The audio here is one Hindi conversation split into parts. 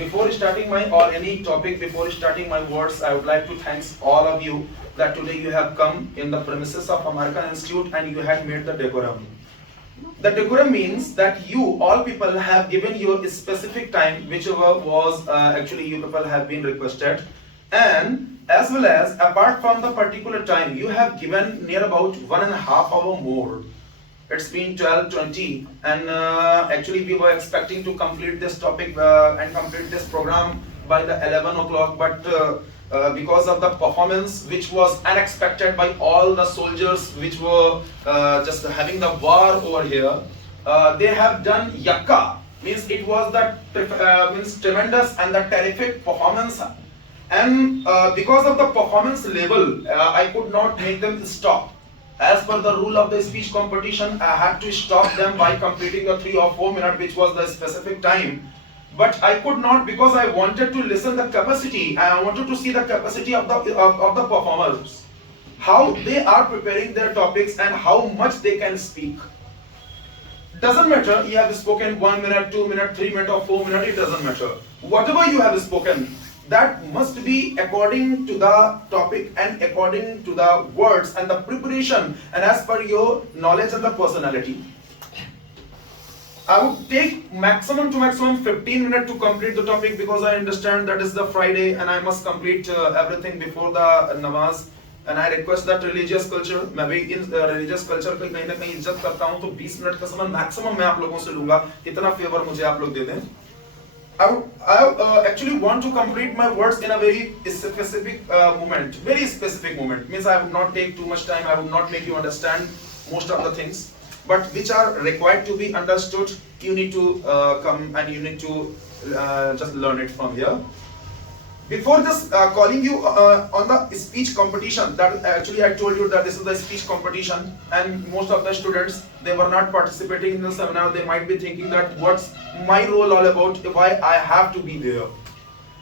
Before starting my or any topic, before starting my words, I would like to thank all of you that today you have come in the premises of American Institute and you had made the decorum. The decorum means that you, all people, have given you a specific time, whichever was actually you people have been requested, and as well as apart from the particular time, you have given near about 1.5 hours more. It's been 12:20 and actually we were expecting to complete this topic and complete this program by the 11 o'clock, but because of the performance which was unexpected by all the soldiers which were just having the war over here, they have done yakka, means it was the means tremendous and the terrific performance, and because of the performance level I could not make them stop. As per the rule of the speech competition, I had to stop them by completing the 3 or 4 minutes, which was the specific time. But I could not, because I wanted to listen the capacity. I wanted to see the capacity of the performers, how they are preparing their topics and how much they can speak. Doesn't matter you have spoken 1 minute, 2 minutes, 3 minutes or 4 minutes. It doesn't matter. Whatever you have spoken, that must be according to the topic and according to the words and the preparation and as per your knowledge and the personality. I would take maximum to maximum 15 minutes to complete the topic, because I understand that is the Friday and I must complete everything before the namaz. And I request that religious culture, मैं भी इन religious culture की कहीं ना कहीं इज्जत करता हूँ, तो 20 मिनट का समय maximum मैं आप लोगों से लूँगा, इतना favor मुझे आप लोग दे दें. I actually want to complete my words in a very specific moment, very specific moment. Means I would not take too much time, I would not make you understand most of the things, but which are required to be understood, you need to come and you need to just learn it from here. Before just calling you on the speech competition, that actually I told you that this is the speech competition and most of the students, they were not participating in the seminar. They might be thinking that what's my role all about, why I have to be there.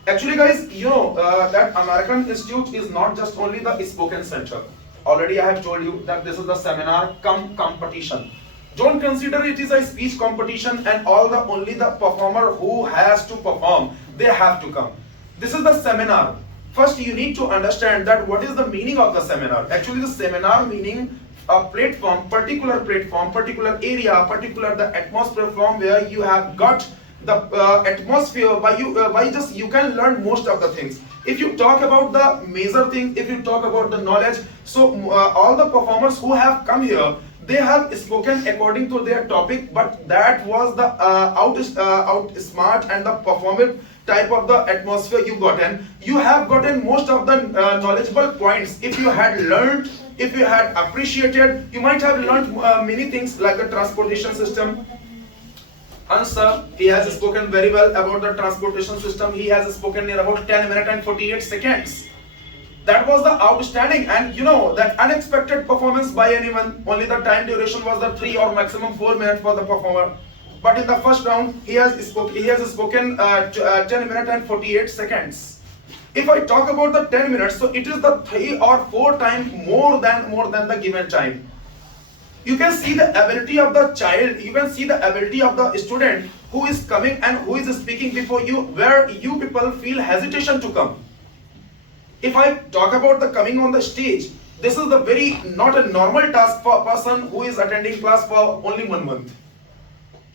Actually guys, you know that American Institute is not just only the spoken center. Already I have told you that this is the seminar cum competition. Don't consider it is a speech competition and only the performer who has to perform, they have to come. This is the seminar. First you need to understand that what is the meaning of the seminar. Actually the seminar meaning a platform, particular area, particular the atmosphere from where you have got the atmosphere by just you can learn most of the things. If you talk about the major things, if you talk about the knowledge, so all the performers who have come here, they have spoken according to their topic, but that was the outsmart and the performance type of the atmosphere you got, and you have gotten most of the knowledgeable points. If you had learned, if you had appreciated, you might have learned many things like the transportation system. Answer, he has spoken very well about the transportation system. He has spoken near about 10 minutes and 48 seconds. That was the outstanding, and you know that unexpected performance by anyone. Only the time duration was the 3 or maximum 4 minutes for the performer. But in the first round, he has spoken 10 minutes and 48 seconds. If I talk about the 10 minutes, so it is the 3 or 4 times more than the given time. You can see the ability of the child, you can see the ability of the student who is coming and who is speaking before you, where you people feel hesitation to come. If I talk about the coming on the stage, this is the very not a normal task for a person who is attending class for only 1 month.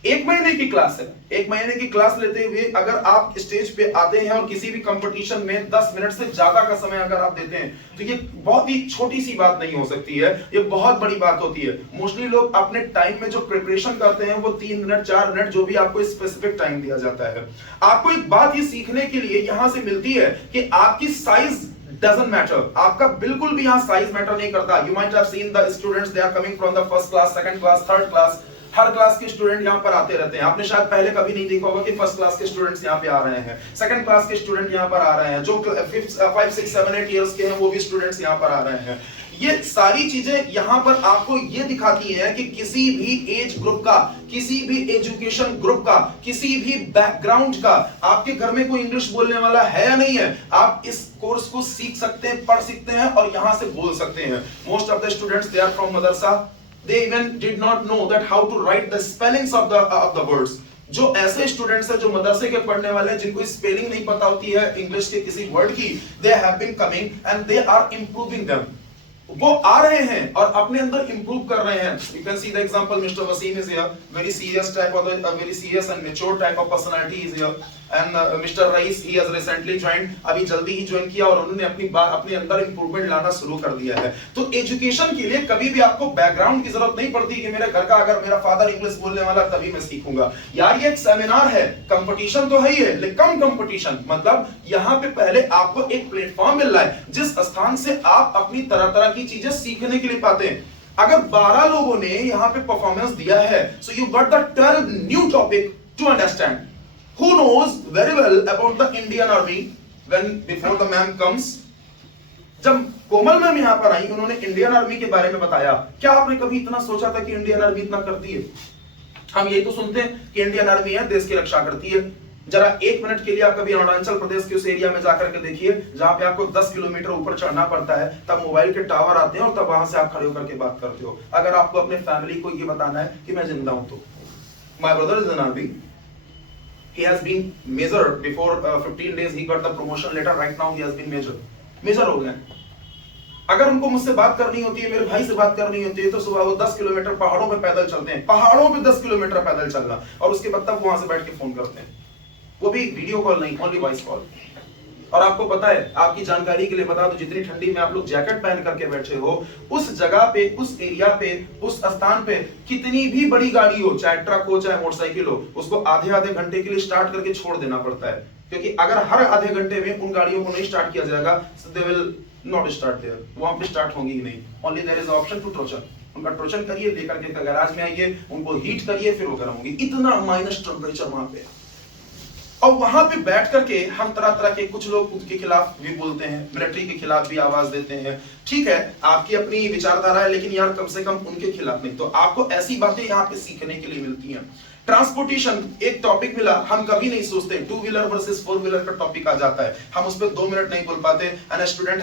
1 महीने की क्लास है, 1 महीने की क्लास लेते हुए अगर आप स्टेज पे आते हैं और किसी भी कंपटीशन में 10 मिनट से ज्यादा का समय अगर आप देते हैं, तो ये बहुत ही छोटी सी बात नहीं हो सकती है, ये बहुत बड़ी बात होती है. मोस्टली लोग अपने टाइम में जो प्रिपरेशन करते हैं वो 3 मिनट 4 मिनट जो भी आपको स्पेसिफिक टाइम दिया जाता है. आपको एक बात ये सीखने के लिए यहाँ से मिलती है कि आपकी साइज doesn't matter. आपका बिल्कुल भी यहाँ साइज मैटर नहीं करता. You might have seen the students, they are coming from the first class, second class, third class. Her class के स्टूडेंट यहाँ पर आते रहते हैं. आपने शायद पहले कभी नहीं देखा होगा कि फर्स्ट क्लास के स्टूडेंट्स यहाँ पे आ रहे हैं, सेकंड क्लास के स्टूडेंट यहाँ पर आ रहे हैं, जो 5, 6, 7, 8 इयर्स के हैं वो भी स्टूडेंट्स यहाँ पर आ रहे हैं. ये सारी चीजें यहाँ पर आपको ये दिखाती हैं कि किसी भी एज ग्रुप का, किसी भी एजुकेशन ग्रुप का, किसी भी बैकग्राउंड का, आपके घर में कोई इंग्लिश बोलने वाला है या नहीं है, आप इस कोर्स को सीख सकते हैं, पढ़ सकते हैं और यहाँ से बोल सकते हैं. Most of the students they are from मदरसा. They even did not know that how to write the spellings of the words. जो ऐसे स्टूडेंट्स हैं जो मदरसे के पढ़ने वाले हैं, जिनको स्पेलिंग नहीं पता होती है इंग्लिश के किसी वर्ड की, they have been coming and they are improving them. वो आ रहे हैं और अपने अंदर इंप्रूव कर रहे हैं। You can see the example, mister Wasim is here, very serious type of very serious and mature type of personality is here, and mister Raees he has recently joined, अभी जल्दी ही ज्वाइन किया और उन्होंने अपने अंदर इंप्रूवमेंट लाना शुरू कर दिया है। तो एजुकेशन के लिए कभी भी आपको बैकग्राउंड की जरूरत नहीं पड़ती कि मेरे घर का अगर मेरा फादर इंग्लिश बोलने वाला तभी मैं सीखूंगा। यार ये एक सेमिनार है, कंपटीशन तो है ही है, लेकिन कम कंपटीशन, मतलब यहाँ पे पहले आपको एक प्लेटफॉर्म मिल रहा है जिस स्थान से आप अपनी तरह तरह की चीजें सीखने के लिए पाते हैं। अगर 12 लोगों ने यहाँ पे परफॉर्मेंस दिया है, so you got the 12 new topic to understand. Who knows very well about the Indian Army when before the ma'am comes? जब कोमल मैम यहाँ पर आई, उन्होंने इंडियन आर्मी के बारे में बताया। क्या आपने कभी इतना सोचा था कि इंडियन आर्मी इतना करती है? हम यही तो सुनते हैं कि इंडियन आर्मी है, देश की रक्षा करती है। जरा 1 मिनट के लिए आप कभी अरुणाचल प्रदेश के उस एरिया में जाकर के देखिए जहां पे आपको 10 किलोमीटर ऊपर चढ़ना पड़ता है, तब मोबाइल के टावर आते हैं और तब वहां से आप खड़े होकर के बात करते हो। अगर आपको अपने फैमिली को ये बताना है कि मैं जिंदा हूं, तो my brother is in army, he has been major before 15 days he got the promotion letter, right now he has been major हो गए। अगर उनको मुझसे बात करनी होती है, मेरे भाई से बात करनी होती है, तो सुबह वो 10 किलोमीटर पहाड़ों पे पैदल चलते हैं, पहाड़ों पे 10 किलोमीटर पैदल चलना, और उसके बाद तब वहां से बैठ के फोन करते हैं, वो भी वीडियो कॉल नहीं, ओनली वॉइस कॉल। और आपको पता है, आपकी जानकारी के लिए बता दो, जितनी ठंडी में आप लोग जैकेट पहन करके बैठे हो, उस जगह पे, उस एरिया पे, उस स्थान पे कितनी भी बड़ी गाड़ी हो, चाहे ट्रक हो चाहे मोटरसाइकिल हो, उसको आधे घंटे के लिए स्टार्ट करके छोड़ देना पड़ता है। क्योंकि अगर हर आधे घंटे में उन गाड़ियों को नहीं स्टार्ट किया जाएगा, they will not start there, वहां पे स्टार्ट होंगी ही नहीं। Only there is option to trojan, उनका ट्रोजन करिए, लेकर के गैराज में आइए, उनको हीट करिए, फिर वो गर्म होंगी। इतना माइनस टेम्परेचर वहां पे, और वहां पे बैठ करके हम तरह तरह के, कुछ लोग खुद के खिलाफ भी बोलते हैं, मिलिट्री के खिलाफ भी आवाज देते हैं। ठीक है, आपकी अपनी विचारधारा है, लेकिन यार कम से कम उनके खिलाफ नहीं। तो आपको ऐसी बातें यहाँ पे सीखने के लिए मिलती हैं। ट्रांसपोर्टेशन एक टॉपिक मिला, हम कभी नहीं सोचते 2 व्हीलर वर्सेस 4 व्हीलर का टॉपिक आ जाता है, हम उस पर 2 मिनट नहीं बोल पाते। And a student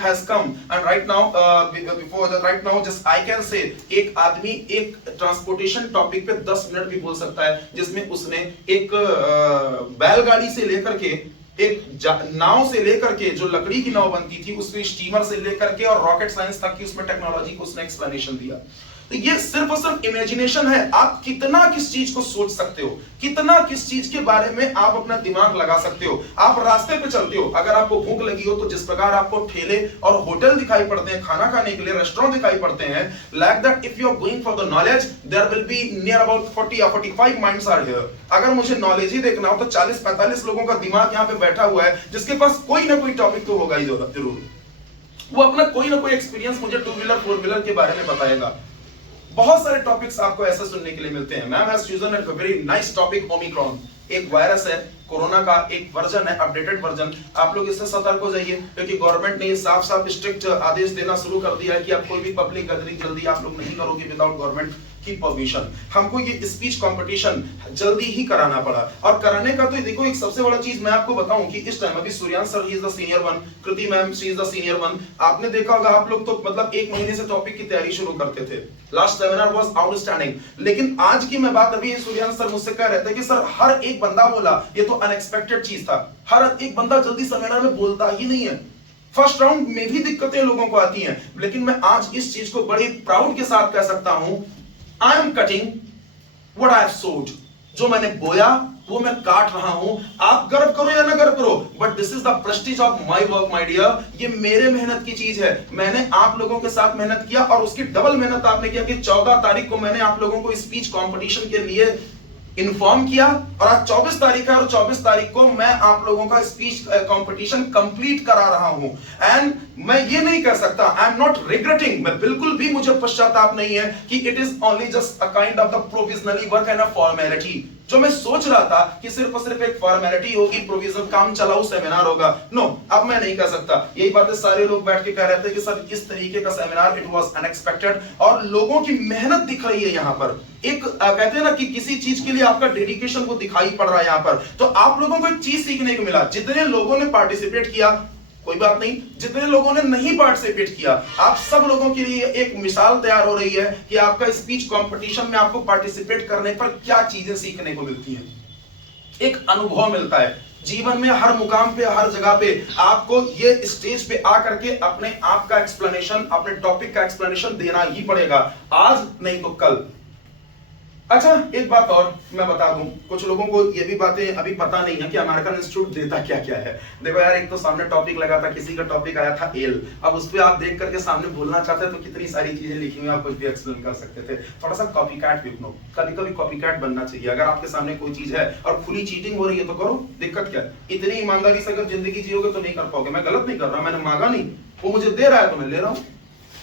has come and right now just I can say एक आदमी एक ट्रांसपोर्टेशन टॉपिक पे 10 मिनट भी बोल सकता है, जिसमें उसने एक बैलगाड़ी से लेकर के, एक नाव से लेकर के, जो लकड़ी की नाव बनती थी, उसमें स्टीमर से लेकर के, और रॉकेट साइंस तक की उसमें टेक्नोलॉजी को उसने एक्सप्लेनेशन दिया। तो ये सिर्फ और सिर्फ इमेजिनेशन है। आप कितना किस चीज को सोच सकते हो, कितना किस चीज के बारे में आप अपना दिमाग लगा सकते हो। आप रास्ते पे चलते हो, अगर आपको भूख लगी हो, तो जिस प्रकार आपको ठेले और होटल दिखाई पड़ते हैं खाना खाने के लिए, रेस्टोरेंट दिखाई पड़ते हैं, like that if you are going for the knowledge, there will be near about 40 या 45 माइंड्स आर हियर। अगर मुझे नॉलेज ही देखना हो, तो 40-45 लोगों का दिमाग यहाँ पे बैठा हुआ है, जिसके पास कोई ना कोई टॉपिक तो होगा ही जरूर। वो अपना कोई ना कोई एक्सपीरियंस मुझे 2 व्हीलर 4 व्हीलर के बारे में बताएगा। बहुत सारे टॉपिक्स आपको ऐसे सुनने के लिए मिलते हैं। Ma'am has chosen a very nice topic, Omicron. एक वायरस है, कोरोना का एक वर्जन है, अपडेटेड वर्जन। आप लोग इससे सतर्क हो जाइए, क्योंकि गवर्नमेंट ने ये साफ साफ स्ट्रिक्ट आदेश देना शुरू कर दिया है कि आप कोई भी पब्लिक गैदरिंग जल्दी आप लोग नहीं करोगे विदाउट गवर्नमेंट की परमिशन। हमको ये स्पीच कंपटीशन जल्दी ही कराना पड़ा, और कराने का तो देखो एक सबसे बड़ा चीज मैं आपको बताऊं कि इस टाइम अभी Suryansh sir he is the senior one, Kriti ma'am she is the senior one. आपने देखा होगा, आप लोग तो मतलब 1 महीने से टॉपिक की तैयारी शुरू करते थे। Last seminar was outstanding. लेकिन आज की मैं बात, अभी सूर्यांश सर मुझसे कह रहे थे कि सर हर एक बंदा बोला, ये तो अनएक्सपेक्टेड चीज था, हर एक बंदा जल्दी सेमिनार में बोलता ही नहीं है। फर्स्ट राउंड में भी दिक्कतें लोगों को आती हैं, लेकिन मैं आज इस चीज को बड़े प्राउड के साथ कह सकता हूं, I am cutting what I have sowed. जो मैंने बोया वो मैं काट रहा हूं। आप गर्व करो या ना गर्व करो, but this is the prestige of my work my dear. ये मेरे मेहनत की चीज है। मैंने आप लोगों के साथ मेहनत किया, और उसकी डबल मेहनत आपने किया कि 14 तारीख को मैंने आप लोगों को स्पीच कंपटीशन के लिए इन्फॉर्म किया, और आज 24 तारीख है, और 24 तारीख को मैं आप लोगों का स्पीच कंपटीशन कंप्लीट करा रहा हूं। एंड मैं ये नहीं कह सकता, आई एम नॉट रिग्रेटिंग, मैं बिल्कुल भी, मुझे पश्चाताप नहीं है कि it is only just a kind of the provisionally work and a formality. जो मैं सोच रहा था कि सिर्फ और सिर्फ एक फॉर्मेलिटी होगी, प्रोविजन काम चलाऊ सेमिनार होगा, नो, अब मैं नहीं कह सकता। यही बातें सारे लोग बैठ के कह रहे थे कि सर इस तरीके का सेमिनार इट वाज अनएक्सपेक्टेड, और लोगों की मेहनत दिख रही है यहाँ पर। एक कहते हैं ना कि किसी चीज के लिए आपका डेडिकेशन वो दिखाई पड़ रहा है यहाँ पर। तो आप लोगों को एक चीज सीखने को मिला, जितने लोगों ने पार्टिसिपेट किया, कोई बात नहीं, जितने लोगों ने नहीं पार्टिसिपेट किया, आप सब लोगों के लिए एक मिसाल तैयार हो रही है कि आपका स्पीच कंपटीशन में आपको पार्टिसिपेट करने पर क्या चीजें सीखने को मिलती हैं। एक अनुभव मिलता है जीवन में, हर मुकाम पे, हर जगह पे आपको ये स्टेज पे आकर के अपने आप का एक्सप्लेनेशन, अपने टॉपिक का एक्सप्लेनेशन देना ही पड़ेगा, आज नहीं तो कल। अच्छा, एक बात और मैं बता दूं, कुछ लोगों को ये भी बातें अभी पता नहीं है कि अमेरिकन इंस्टीट्यूट देता क्या क्या है। देखो यार, एक तो सामने टॉपिक लगा था, किसी का टॉपिक आया था एल, अब उस पर आप देख करके सामने बोलना चाहते हैं तो कितनी सारी चीजें लिखी हुई, आप कुछ भी एक्सप्लेन कर सकते थे। थोड़ा सा कॉपी कैट भी बनो, कभी कभी कॉपी कैट बनना चाहिए। अगर आपके सामने कोई चीज है और खुली चीटिंग हो रही है तो करो, दिक्कत क्या है। इतनी ईमानदारी से अगर जिंदगी जियोगे तो नहीं कर पाओगे। मैं गलत नहीं कर रहा, मैंने मांगा नहीं, वो मुझे दे रहा है तो मैं ले रहा हूँ।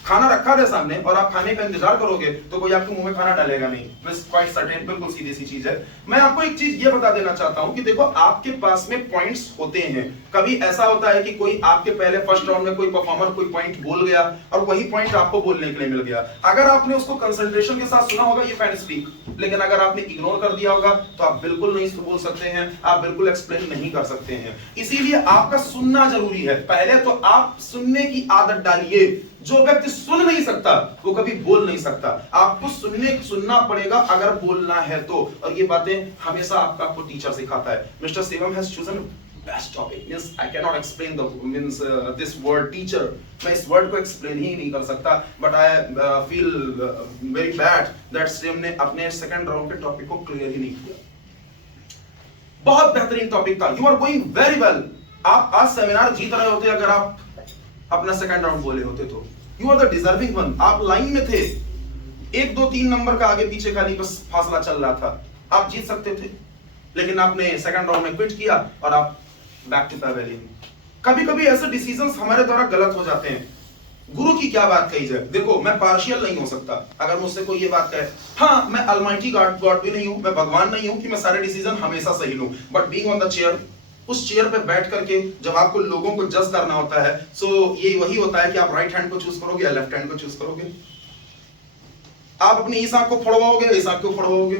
खाना रखा है सामने और आप खाने का इंतजार करोगे तो कोई आपके मुंह में खाना डालेगा नहीं, बस क्वाइट सर्टेन, बिल्कुल सीधी सी चीज है। मैं आपको एक चीज ये बता देना चाहता हूं कि देखो, आपके पास में पॉइंट्स होते हैं। कभी ऐसा होता है कि कोई आपके पहले फर्स्ट राउंड में कोई परफॉर्मर कोई पॉइंट बोल गया और वही पॉइंट आपको बोलने के लिए मिल गया। अगर आपने उसको कंसंट्रेशन के साथ सुना होगा, ये फैंटास्टिक, लेकिन अगर आपने इग्नोर कर दिया होगा तो आप बिल्कुल नहीं बोल सकते हैं, आप बिल्कुल एक्सप्लेन नहीं कर सकते हैं। इसीलिए आपका सुनना जरूरी है। पहले तो आप सुनने की आदत डालिए। जो व्यक्ति सुन नहीं सकता वो कभी बोल नहीं सकता। आपको सुनना पड़ेगा अगर बोलना है तो, और ये बातें हमेशा आपको टीचर सिखाता है। Mister Shivam has chosen best topic, means I can not explain this word teacher. मैं इस वर्ड को एक्सप्लेन ही नहीं कर सकता, but I feel very bad that Shivam ने अपने सेकंड राउंड के टॉपिक को क्लियर ही नहीं किया। बहुत बेहतरीन टॉपिक था, you are going very well. आप आज सेमिनार जीत रहे होते अगर आप अपना सेकंड राउंड बोले होते तो। You are the deserving one, आप लाइन में थे। 1 2 3 नंबर का आगे पीछे खाली बस फासला चल रहा था, आप जीत सकते थे, लेकिन आपने सेकंड राउंड में क्विट किया और आप बैक टू पैवेलियन। कभी कभी ऐसे डिसीजंस हमारे द्वारा गलत हो जाते हैं। गुरु की क्या बात कही जाए, देखो मैं पार्शियल नहीं हो सकता। अगर मुझसे कोई ये बात कहे, हाँ मैं अलमाइटी गॉड भी नहीं हूं, मैं भगवान नहीं हूं कि मैं सारे डिसीजन हमेशा सही लूं, but being on the chair, उस चेयर पे बैठ करके जब आपको लोगों को जज करना होता है, सो ये वही होता है कि आप राइट हैंड को चूज करोगे या लेफ्ट हैंड को चूज करोगे। आप अपनी इस आंख को फड़वाओगे, इस आंख को फड़वाओगे,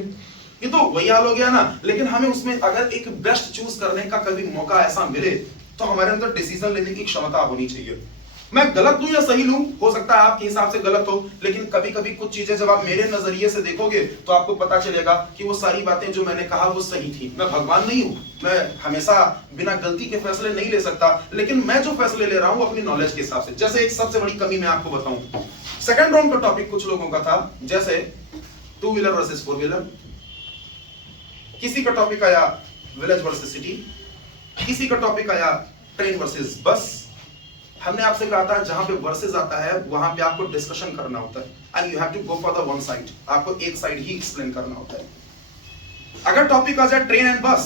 ये तो वही हाल हो गया ना। लेकिन हमें उसमें अगर एक बेस्ट चूज करने का कभी मौका ऐसा मिले तो हमारे अंदर डिसीजन लेने की क्षमता होनी चाहिए। मैं गलत लूं या सही लूं, हो सकता है आपके हिसाब से गलत हो, लेकिन कभी कभी कुछ चीजें जब आप मेरे नजरिए से देखोगे तो आपको पता चलेगा कि वो सारी बातें जो मैंने कहा वो सही थी। मैं भगवान नहीं हूं, मैं हमेशा बिना गलती के फैसले नहीं ले सकता, लेकिन मैं जो फैसले ले रहा हूं अपनी नॉलेज के हिसाब से। जैसे एक सबसे बड़ी कमी मैं आपको बताऊं, सेकंड राउंड का टॉपिक कुछ लोगों का था, जैसे 2 व्हीलर वर्सेस 4 व्हीलर, किसी का टॉपिक आया विलेज वर्सेस सिटी, किसी का टॉपिक आया ट्रेन वर्सेस बस। हमने आपसे कहा था जहां पे वर्सेस आता है वहां पे आपको डिस्कशन करना होता है, and you have to go for the one side, आपको एक साइड ही एक्सप्लेन करना होता है। अगर टॉपिक आ जाए ट्रेन एंड बस,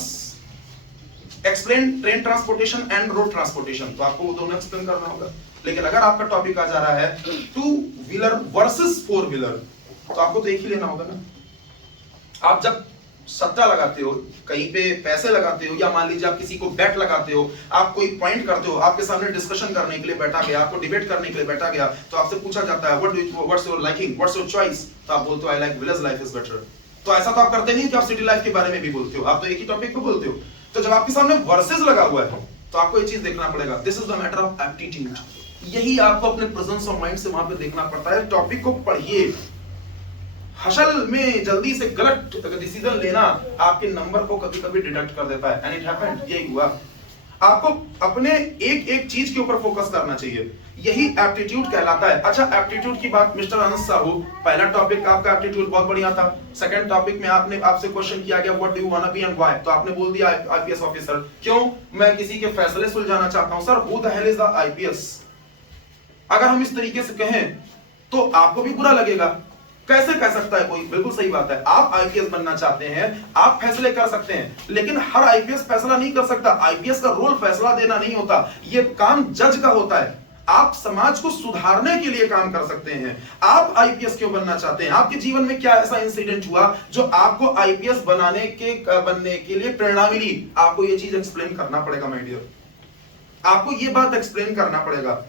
explain train transportation and road transportation, तो आपको वो दोनों एक्सप्लेन करना होगा। लेकिन अगर आपका टॉपिक आ जा रहा है 2 व्हीलर वर्सेस 4 व्हीलर, तो आपको तो एक ही लेना होगा ना। आप जब सट्टा लगाते हो, कहीं पे पैसे लगाते हो, या मान लीजिए आप किसी को बेट लगाते हो, आप कोई पॉइंट करते हो, आपके सामने डिस्कशन करने के लिए बैठा गया, आपको डिबेट करने के लिए बैठा गया, तो आपसे पूछा जाता है what's your liking, what's your choice, तो आप बोलते हो I like village life is better. तो ऐसा तो आप करते नहीं कि आप सिटी लाइफ के बारे में भी बोलते हो, आप तो एक ही टॉपिक पे बोलते हो। तो जब आपके सामने वर्सेस लगा हुआ है तो आपको एक चीज देखना पड़ेगा, this is the matter of aptitude. यही आपको अपने प्रेजेंस ऑफ माइंड से वहां पे देखना पड़ता है। टॉपिक को पढ़िए, हसल में जल्दी से गलत डिसीजन लेना आपके नंबर को कभी कभी डिडक्ट कर देता है, एंड इट हैपेंड, यही हुआ। आपको अपने एक एक चीज के ऊपर फोकस करना चाहिए, यही एप्टीट्यूड कहलाता है। अच्छा, एप्टीट्यूड की बात मिस्टर अनस साहू, पहला टॉपिक आपका एप्टीट्यूड बहुत बढ़िया था। सेकंड टॉपिक में आपने आपसे क्वेश्चन किया गया what do you want to be and why, तो आपने बोल दिया आईपीएस ऑफिसर। क्यों? मैं किसी के फैसले सुलझाना चाहता हूं। Sir, who the hell is the IPS? अगर हम इस तरीके से कहें तो आपको भी बुरा लगेगा। कैसे कह सकता है कोई? बिल्कुल सही बात है, आप आईपीएस बनना चाहते हैं, आप फैसले कर सकते हैं, लेकिन हर आईपीएस फैसला नहीं कर सकता। आईपीएस का रोल फैसला देना नहीं होता, ये काम जज का होता है। आप समाज को सुधारने के लिए काम कर सकते हैं। आप आईपीएस क्यों बनना चाहते हैं? आपके जीवन में क्या ऐसा इंसिडेंट हुआ जो आपको आईपीएस बनने के लिए प्रेरणा मिली? आपको ये चीज एक्सप्लेन करना पड़ेगा माय डियर, आपको ये बात एक्सप्लेन करना पड़ेगा।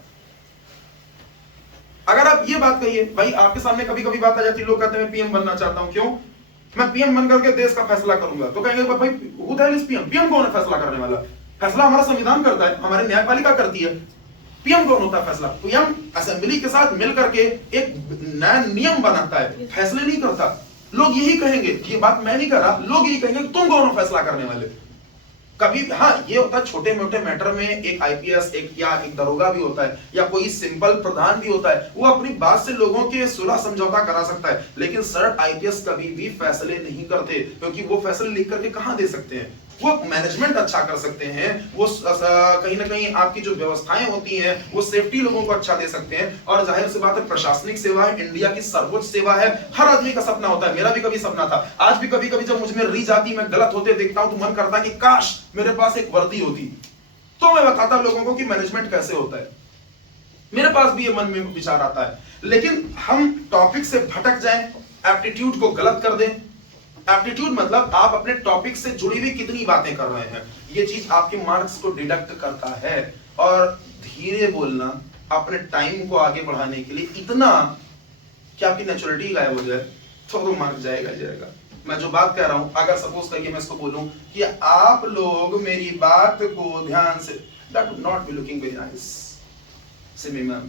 अगर आप ये बात कहिए, भाई आपके सामने कभी कभी बात आ जाती है, लोग कहते हैं मैं पीएम बनना चाहता हूं। क्यों? मैं पीएम बन करके देश का फैसला करूंगा। तो कहेंगे भाई who the hell is PM? PM कौन है फैसला करने वाला? फैसला हमारा संविधान करता है, हमारी न्यायपालिका करती है। पीएम कौन होता है फैसला? पीएम असेंबली के साथ मिलकर के एक नया नियम बनाता है, फैसले नहीं करता। लोग यही कहेंगे, ये बात मैं नहीं कर रहा, लोग यही कहेंगे तुम कौन हो फैसला करने वाले। कभी हाँ ये होता है छोटे मोटे मैटर में एक आईपीएस एक दरोगा भी होता है या कोई सिंपल प्रधान भी होता है, वो अपनी बात से लोगों के सुलह समझौता करा सकता है। लेकिन सर आईपीएस कभी भी फैसले नहीं करते, क्योंकि वो फैसले लिख करके कहां दे सकते हैं? वो मैनेजमेंट अच्छा कर सकते हैं, वो कहीं ना कहीं आपकी जो व्यवस्थाएं होती हैं वो सेफ्टी लोगों को अच्छा दे सकते हैं। और जाहिर सी बात है प्रशासनिक सेवा है, इंडिया की सर्वोच्च सेवा है, हर आदमी का सपना होता है, मेरा भी कभी सपना था, आज भी कभी कभी जब मुझ में री जाती मैं गलत होते देखता हूं तो मन करता है कि काश मेरे पास एक वर्दी होती तो मैं बताता लोगों को कि मैनेजमेंट कैसे होता है। मेरे पास भी ये मन में विचार आता है, लेकिन हम टॉपिक से भटक जाएं, एप्टीट्यूड को गलत कर दें। एप्टीट्यूड मतलब आप अपने टॉपिक से जुड़ी हुई कितनी बातें कर रहे हैं, ये चीज आपके मार्क्स को डिडक्ट करता है। और धीरे बोलना अपने टाइम को आगे बढ़ाने के लिए इतना कि आपकी नेचुरलिटी गायब हो जाए तो मार्क्स जाएगा। मैं जो बात कह रहा हूं, अगर सपोज करिए मैं इसको बोलूं कि आप लोग मेरी बात को ध्यान से, that would not be looking very nice. Simi ma'am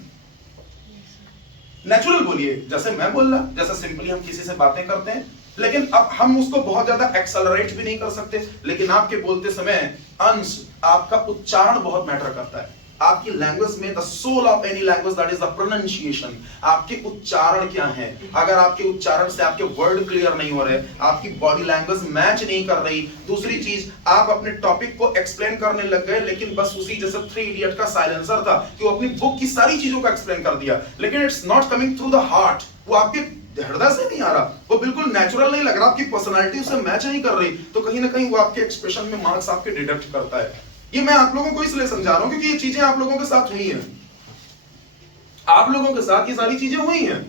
natural बोलिए, जैसे मैं बोल रहा, जैसे सिंपली हम किसी से बातें करते हैं, लेकिन अब हम उसको बहुत ज्यादा एक्सेलरेट भी नहीं कर सकते। लेकिन आपके बोलते समय अंश, आपका उच्चारण बहुत मैटर करता है। आपकी लैंग्वेज में the soul of any language that is the pronunciation, आपके उच्चारण क्या है। अगर आपके उच्चारण से आपके वर्ड क्लियर नहीं हो रहे, आपकी बॉडी लैंग्वेज मैच नहीं कर रही, दूसरी चीज आप अपने टॉपिक को एक्सप्लेन करने लग गए, लेकिन बस उसी जैसे 3 इडियट का साइलेंसर था कि वो अपनी बुक की सारी चीजों को एक्सप्लेन कर दिया, लेकिन it's not coming through the heart, वो आपके हृदय से नहीं आ रहा, वो बिल्कुल नेचुरल नहीं लग रहा, आपकी पर्सनालिटी उससे मैच नहीं कर रही, तो कहीं ना कहीं वो आपके एक्सप्रेशन में मार्क्स आपके डिडक्ट करता है। ये मैं आप लोगों को इसलिए समझा रहा हूं क्योंकि ये चीजें आप लोगों के साथ हुई हैं, आप लोगों के साथ ये सारी चीजें हुई हैं।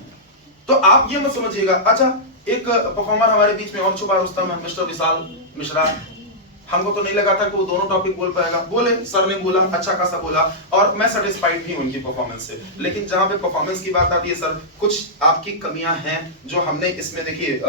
तो आप ये मत समझिएगा। अच्छा, एक परफॉर्मर हमारे बीच में और छुपा रुस्तम है, मिस्टर विशाल मिश्रा। हमको तो नहीं लगा था कि वो दोनों टॉपिक बोल पाएगा, बोले, सर ने बोला, अच्छा खासा बोला, और मैं सेटिस्फाइड भी हूं उनकी परफॉर्मेंस से। लेकिन जहां पे परफॉर्मेंस की बात आती है सर, कुछ आपकी कमियां हैं जो हमने इसमें देखिए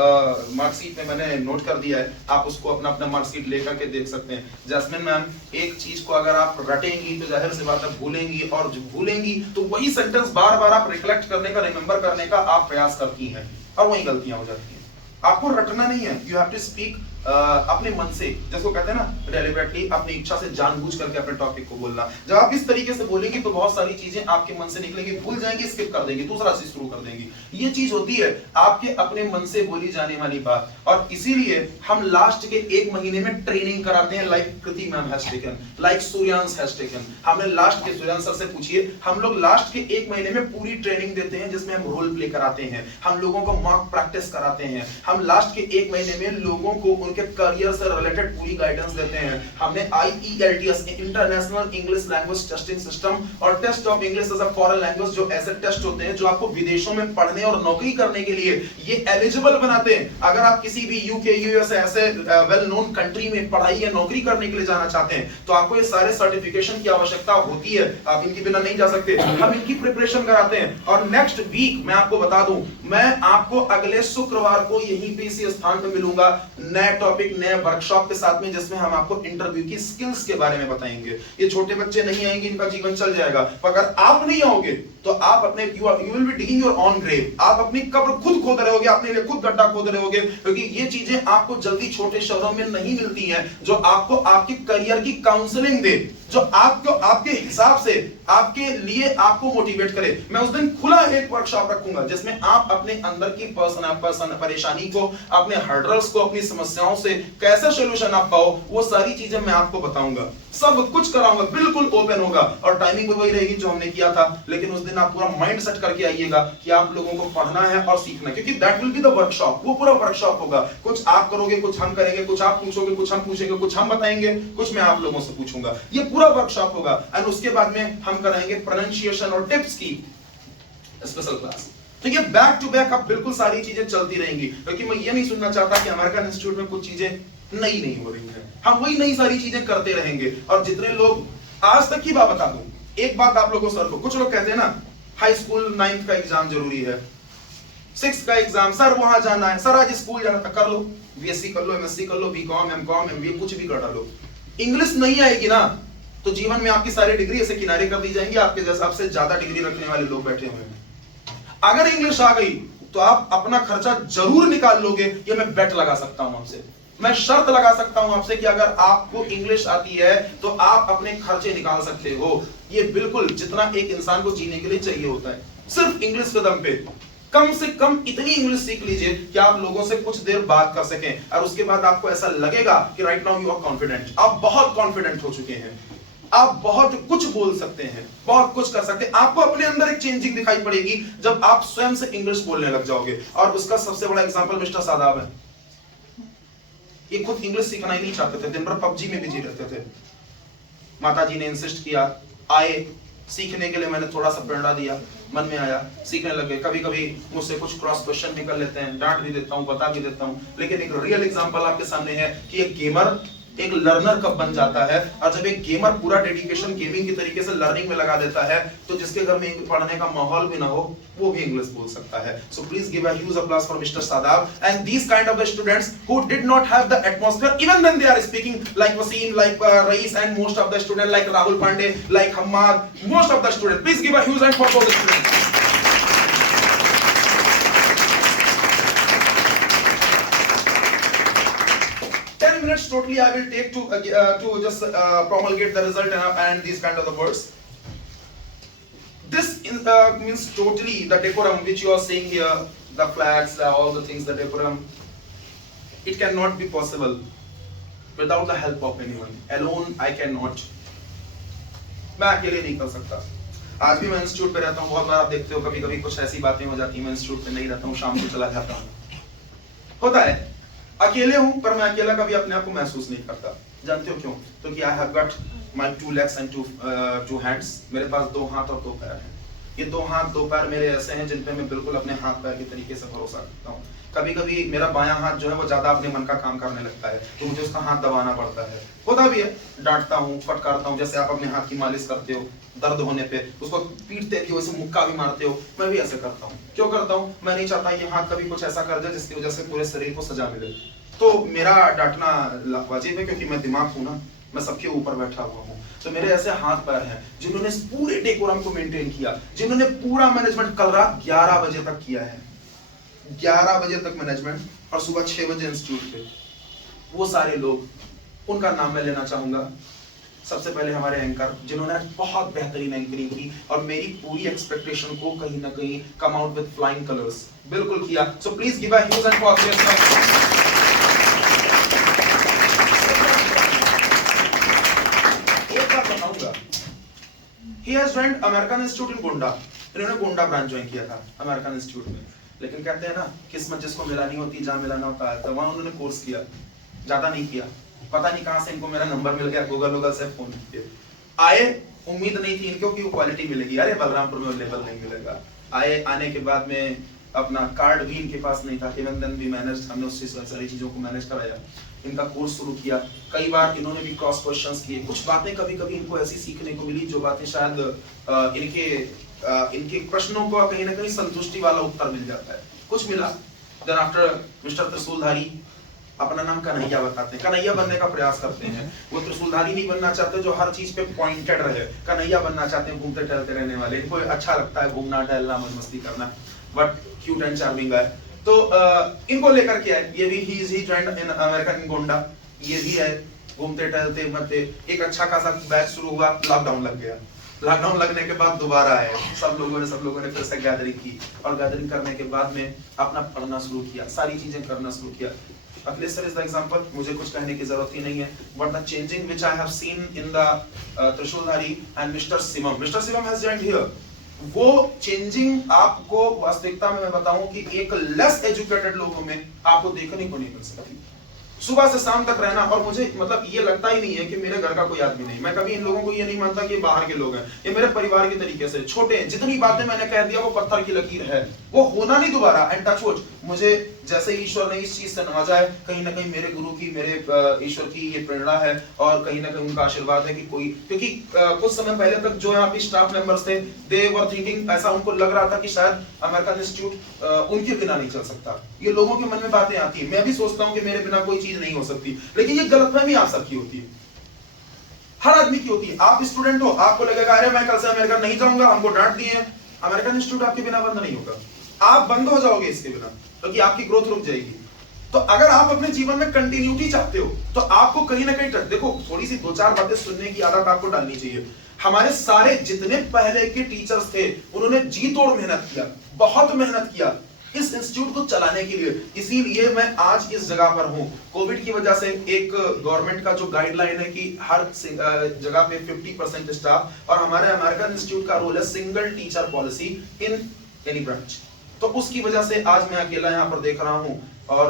मार्कशीट में मैंने नोट कर दिया है, आप उसको अपना अपना मार्कशीट लेकर के देख सकते हैं। जैस्मिन मैम, एक चीज को अगर आप रटेंगी तो जाहिर सी बात है भूलेंगी, और जो भूलेंगी तो वही सेंटेंस बार बार आप रिफ्लेक्ट करने का, रिमेंबर करने का आप प्रयास करती हैं, और वही गलतियां हो जाती हैं। आपको रटना नहीं है, यू हैव टू स्पीक अपने मन से, जिसको कहते हैं ना डेलिबरेटली, अपनी इच्छा से जानबूझ करके अपने टॉपिक को बोलना। जब आप इस तरीके से बोलेंगे तो बहुत सारी चीजें आपके मन से निकलेंगी, भूल जाएंगे, स्किप कर देंगे, दूसरा चीज शुरू कर देंगे। ये चीज होती है आपके अपने मन से बोली जाने वाली बात, और इसीलिए हम लास्ट के 1 महीने में ट्रेनिंग कराते हैं, like Kriti ma'am has taken, like Suryansh has taken. हमने लास्ट के, सूर्यांश सर से पूछिए, हम लोग लास्ट के 1 महीने में पूरी ट्रेनिंग देते हैं जिसमें हम रोल प्ले कराते हैं, हम लोगों को मॉक प्रैक्टिस कराते हैं, हम लास्ट के 1 महीने में लोगों को उनके करियर से रिलेटेड पूरी गाइडेंस देते हैं। हमने IELTS international English language testing system और test of English as a foreign language, जो ऐसे टेस्ट होते हैं जो आपको विदेशों में पढ़ने और नौकरी करने के लिए ये एलिजिबल बनाते हैं। अगर आप किसी भी UK US ऐसे वेल नोन कंट्री में पढ़ाई या नौकरी करने के लिए जाना चाहते हैं तो आपको ये सारे सर्टिफिकेशन की आवश्यकता होती है, आप इनके बिना नहीं जा सकते। हम इनकी प्रिपरेशन कराते हैं, और नेक्स्ट वीक मैं आपको बता दूं, मैं आपको अगले शुक्रवार को यहीं पे इसी स्थान पे मिलूंगा, नए टॉपिक, नए वर्कशॉप के साथ में, जिसमें हम आपको इंटरव्यू की स्किल्स के बारे में बताएंगे। ये छोटे बच्चे नहीं आएंगे, इनका जीवन चल जाएगा, पर अगर आप नहीं आओगे तो आप अपने you will be digging your own grave, आप अपनी कब्र खुद खोद रहे होगे, अपने लिए खुद गड्ढा खोद रहे होगे, क्योंकि ये चीजें आपको जल्दी छोटे शहरों में नहीं मिलती हैं, जो आपको आपके करियर की काउंसलिंग दे, जो आपको आपके हिसाब से आपके लिए आपको मोटिवेट करे। मैं उस दिन खुला एक वर्कशॉप रखूंगा जिसमें आप अपने अंदर की परेशानी को, अपने हर्डल्स को, अपनी समस्याओं से कैसे सॉल्यूशन आप पाओ, वो सारी चीजें मैं आपको बताऊंगा, सब कुछ कराऊंगा, बिल्कुल ओपन होगा, और टाइमिंग भी वही रहेगी जो हमने किया था। लेकिन उस दिन आप पूरा माइंड सेट करके आइएगा कि आप लोगों को पढ़ना है और सीखना है, क्योंकि that will be the workshop, वो पूरा वर्कशॉप होगा। कुछ आप करोगे, कुछ हम करेंगे, कुछ आप पूछोगे, कुछ हम पूछेंगे, कुछ हम बताएंगे, कुछ मैं आप लोगों से पूछूंगा, ये पूरा वर्कशॉप होगा। एंड उसके बाद में हम कराएंगे प्रोनाउंसिएशन और टिप्स की स्पेशल क्लास। तो ये बैक टू बैक अब बिल्कुल सारी चीजें चलती रहेंगी, क्योंकि मैं ये नहीं सुनना चाहता कि अमेरिकन इंस्टीट्यूट में कुछ चीजें नई नहीं हो रही है, हम वही नई सारी चीजें करते रहेंगे। और जितने लोग आज तक की बात बता दूं, एक बात आप लोगों सर को, कुछ लोग कहते हैं ना हाई स्कूल 9th का एग्जाम जरूरी है, 6th का एग्जाम, सर वहां जाना है, सर आज स्कूल जाना था, कर लो, BSc कर लो, MSc कर लो, BCom MCom MBA कुछ भी कर डालो, इंग्लिश नहीं आएगी ना तो जीवन में आपकी सारी डिग्री ऐसे किनारे कर दी जाएंगी, आपके जैसे आपसे ज्यादा डिग्री रखने वाले लोग बैठे हुए हैं। अगर इंग्लिश आ गई तो आप अपना खर्चा जरूर निकाल लोगे, ये मैं बेट लगा सकता हूं आपसे, मैं शर्त लगा सकता हूं आपसे कि अगर आपको इंग्लिश आती है तो आप अपने खर्चे निकाल सकते हो। ये बिल्कुल जितना एक इंसान को जीने के लिए चाहिए होता है, सिर्फ इंग्लिश के दम पे कम से कम इतनी इंग्लिश सीख लीजिए कि आप लोगों से कुछ देर बात कर सकें और उसके बाद आपको ऐसा लगेगा कि right now you are confident, आप बहुत कॉन्फिडेंट हो चुके हैं, आप बहुत कुछ बोल सकते हैं, बहुत कुछ कर सकते हैं। आपको अपने अंदर एक चेंजिंग दिखाई पड़ेगी जब आप स्वयं से इंग्लिश बोलने लग जाओगे। और उसका सबसे बड़ा एग्जांपल मिस्टर सादाब है। ये खुद इंग्लिश सीखना ही नहीं चाहते थे, दिन भर पबजी में बिजी रहते थे। माताजी ने इंसिस्ट किया, आए सीखने के लिए, मैंने थोड़ा सा प्रेरणा दिया, मन में आया, सीखने लगे। कभी कभी मुझसे कुछ क्रॉस क्वेश्चन भी कर लेते हैं, डांट भी देता हूं, बता भी देता हूं, लेकिन एक रियल एग्जांपल आपके सामने है कि एक गेमर एक लर्नर कब बन जाता है। और जब एक गेमर पूरा डेडिकेशन गेमिंग की तरीके से लर्निंग में लगा देता है तो जिसके घर में पढ़ने का माहौल भी ना हो वो भी इंग्लिश बोल सकता है। So please give a huge applause for mister Shadab and these kind of the students who did not have the atmosphere even when they are speaking, like Wasim, like Raees and most of the student like Rahul Pandey, like Hammad, most of the student. Please give a huge hand for those students. 10 minutes totally I will take to just promulgate the result and these kind of the words. This means totally the decorum which you are seeing here, the flags, all the things, the decorum. It cannot be possible without the help of anyone. Alone I cannot. मैं अकेले नहीं कर सकता। आज भी मैं इंस्टीट्यूट पे रहता हूँ, बहुत बार आप देखते हो कभी कभी कुछ ऐसी बातें हो जाती हैं, मैं इंस्टीट्यूट पे नहीं रहता हूँ, शाम को चला जाता हूँ। होता है, अकेले हूं पर मैं अकेला कभी अपने आप को महसूस नहीं करता। जानते हो क्यों? क्योंकि I have got my 2 legs and 2 hands। मेरे पास 2 हाथ और 2 पैर हैं। ये 2 हाथ 2 पैर मेरे ऐसे हैं जिन पे मैं बिल्कुल अपने हाथ पैर के तरीके से भरोसा करता हूँ। कभी कभी मेरा बायां हाथ जो है वो ज्यादा अपने मन का काम करने लगता है तो मुझे उसका हाथ दबाना पड़ता है, होता भी है, डांटता हूँ, फटकारता हूँ। जैसे आप अपने हाथ की मालिश करते हो दर्द होने पे, उसको पीटते भी हो, वैसे मुक्का भी मारते हो, मैं भी ऐसे करता हूँ। क्यों करता हूँ? मैं नहीं चाहता ये हाथ कभी कुछ ऐसा कर दे जिसकी वजह से पूरे शरीर को सजा मिले। तो मेरा डांटना वाजिब है क्योंकि मैं दिमाग हूं ना, मैं सबके ऊपर बैठा हुआ हूं। तो मेरे ऐसे हाथ पैर हैं जिन्होंने पूरे डेकोरम को मेंटेन किया, जिन्होंने पूरा मैनेजमेंट कल रात 11 बजे तक किया है, 11 बजे तक मैनेजमेंट और सुबह 6 बजे इंस्टीट्यूट पे। वो सारे लोग, उनका नाम मैं लेना चाहूंगा। सबसे पहले हमारे एंकर जिन्होंने बहुत बेहतरीन एंकरिंग की और मेरी पूरी एक्सपेक्टेशन को कहीं ना कहीं come out with flying colours बिल्कुल किया। सो please give a huge hand for their. He has joined American Institute in Gonda। इन्होंने गोंडा ब्रांच ज्वाइन किया था अमेरिकन इंस्टीट्यूट में, लेकिन कहते हैं ना किस्मत जिसको मिलानी होती जहाँ मिलाना होता है, तो वहाँ उन्होंने कोर्स किया, ज्यादा नहीं किया। पता नहीं कहाँ से इनको मेरा नंबर मिल गया, गूगल से फोन किए आए। उम्मीद नहीं थी इनको कि वो क्वालिटी मिलेगी, अरे बलरामपुर में लेवल नहीं मिलेगा। आए, आने के बाद में अपना कार्ड भी इनके पास नहीं था, इवन देन भी मैनेज, हमने उससे सारी चीजों को मैनेज कराया, इनका कोर्स शुरू किया। कई बार इन्होंने भी क्रॉस क्वेश्चंस किए, कुछ बातें कभी कभी इनको ऐसी सीखने को मिली जो बातें शायद इनके प्रश्नों को कहीं ना कहीं संतुष्टि वाला उत्तर मिल जाता है, कुछ मिला। देन आफ्टर मिस्टर त्रिशूलधारी अपना नाम कन्हैया बताते हैं, कन्हैया बनने का प्रयास करते हैं। वो त्रिशूलधारी नहीं बनना चाहते जो हर चीज पे पॉइंटेड रहे, कन्हैया बनना चाहते हैं, घूमते टहलते रहने वाले। इनको अच्छा लगता है घूमना टहलना मौज मस्ती करना, बट क्यूट एंड चार्मिंग है। तो इनको लेकर के आए, ये भी ही जॉइंड इन अमेरिकन गोंडा, ये भी है, घूमते टहलते मरते। एक अच्छा खासा बैच शुरू हुआ, लॉकडाउन लग गया। लॉकडाउन लगने के बाद दोबारा आए, सब लोगों ने फिर से गैदरिंग की और गैदरिंग करने के बाद में अपना पढ़ना शुरू किया, सारी चीजें करना शुरू किया। Akhlesar is the example, मुझे कुछ कहने की जरूरत ही नहीं है, but the changing which I have seen in the Trishulhari and Mr. Simam has joined here, वो चेंजिंग आपको वास्तविकता में मैं बताऊं कि एक लेस एजुकेटेड लोगों में आपको देखने को नहीं मिल सकती। सुबह से शाम तक रहना, और मुझे मतलब ये लगता ही नहीं है कि मेरे घर का कोई आदमी नहीं, मैं कभी इन लोगों को ये नहीं मानता कि बाहर के लोग हैं, ये मेरे परिवार के तरीके से छोटे हैं। जितनी बातें मैंने कह दिया वो पत्थर की लकीर है, वो होना नहीं दोबारा। एंड टच वुड, मुझे जैसे ईश्वर ने इस चीज से नवाजा है, कहीं ना कहीं मेरे गुरु की, मेरे ईश्वर की ये प्रेरणा है और कहीं ना कहीं उनका आशीर्वाद है कि कोई, क्योंकि कुछ समय पहले तक जो यहाँ पे स्टाफ मेंबर्स थे, दे वर थिंकिंग, ऐसा उनको लग रहा था कि शायद अमेरिकन इंस्टीट्यूट उनके बिना नहीं चल सकता। ये लोगों के मन में बातें आती है, मैं भी सोचता हूँ कि मेरे बिना कोई चीज नहीं हो सकती, लेकिन ये गलतफहमी आप सबकी होती है। हर आदमी की होती है। आप स्टूडेंट हो, आपको लगेगा अरे मैं कल से अमेरिका नहीं जाऊंगा, हमको डांट दिए हैं। अमेरिकन इंस्टीट्यूट आपके बिना बंद नहीं होगा, आप बंद हो जाओगे इसके बिना, क्योंकि आपकी ग्रोथ रुक जाएगी। तो अगर आप अपने जीवन में कंटिन्यूटी चाहते हो तो आपको कहीं ना कहीं देखो, थोड़ी सी दो चार बातें सुनने की आदत आपको डालनी चाहिए। हमारे सारे जितने पहले के टीचर्स थे उन्होंने जी तोड़ मेहनत किया, बहुत मेहनत किया इस इंस्टीट्यूट को चलाने के लिए। इसीलिए मैं आज इस जगह पर हूं। कोविड की वजह से एक गवर्नमेंट का जो गाइडलाइन है कि हर जगह पे 50% स्टाफ, और हमारे अमेरिकन इंस्टीट्यूट का रूल है single teacher policy in any branch. तो उसकी वजह से आज मैं अकेला यहाँ पर देख रहा हूँ और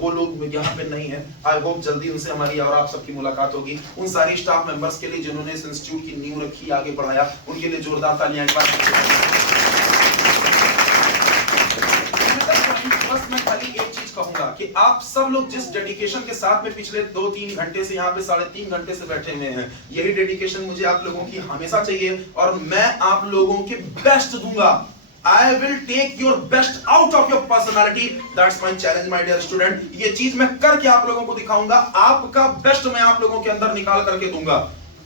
वो लोग यहाँ पे नहीं है। आई होप जल्दी उनसे हमारी और आप सबकी मुलाकात होगी। उन सारी स्टाफ मेंबर्स के लिए जिन्होंने इस इंस्टीट्यूट की नींव रखी, आगे बढ़ाया, उनके लिए जोरदार तालियां एक बार। बस मैं खाली एक चीज कहूंगा कि आप सब लोग जिस डेडिकेशन के साथ में पिछले 2-3 घंटे से यहाँ पे 3.5 घंटे से बैठे हुए हैं, यही डेडिकेशन मुझे आप लोगों की हमेशा चाहिए और मैं आप लोगों के बेस्ट दूंगा। I will take your best out of your personality. That's my challenge, my dear student. ये चीज मैं करके आप लोगों को दिखाऊंगा। आपका बेस्ट मैं आप लोगों के अंदर निकाल करके दूंगा।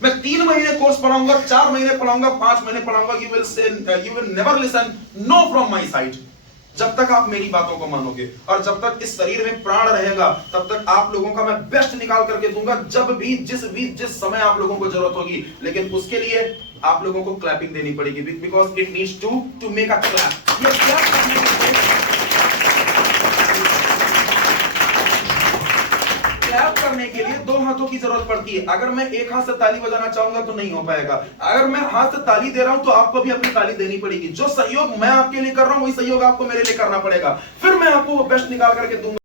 मैं 3 महीने कोर्स पढ़ाऊंगा, 4 महीने पढ़ाऊंगा, 5 महीने पढ़ाऊंगा। You will never listen no from my side. जब तक आप मेरी बातों को मानोगे और जब तक इस शरीर में प्राण रहेगा तब तक आप लोगों का मैं बेस्ट निकाल करके दूंगा, जब भी जिस समय आप लोगों को जरूरत होगी। लेकिन उसके लिए आप लोगों को क्लैपिंग देनी पड़ेगी, because it needs to make a clap. ये क्लैप करने के लिए क्लैप करने के लिए 2 हाथों की जरूरत पड़ती है। अगर मैं एक हाथ से ताली बजाना चाहूंगा तो नहीं हो पाएगा। अगर मैं हाथ से ताली दे रहा हूं तो आपको भी अपनी ताली देनी पड़ेगी। जो सहयोग मैं आपके लिए कर रहा हूं वही सहयोग आपको मेरे लिए करना पड़ेगा, फिर मैं आपको बेस्ट निकाल करके दूंगा।